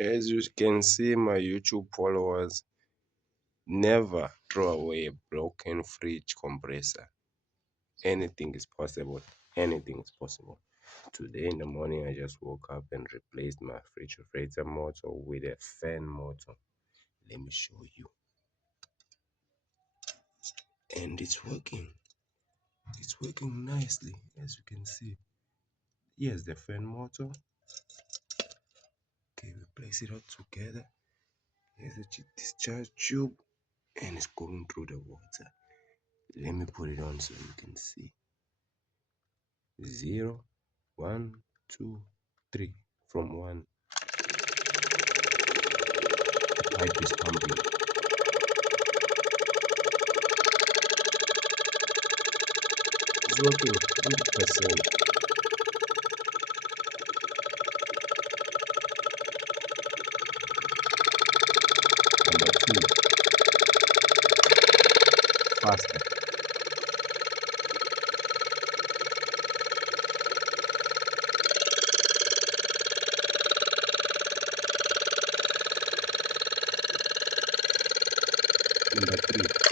As you can see, my YouTube followers, never throw away a broken fridge compressor. Anything is possible. Anything is possible. Today in the morning, I just woke up and replaced my refrigerator motor with a fan motor. Let me show you. And it's working. It's working nicely, as you can see. Here's the fan motor. Okay, we place it all together. Here's the discharge tube, and it's going through the water. Let me put it on so you can see. 0, 1, 2, 3. From 1, the pipe is pumping. It's working 100%. Number 2, faster. Number 3,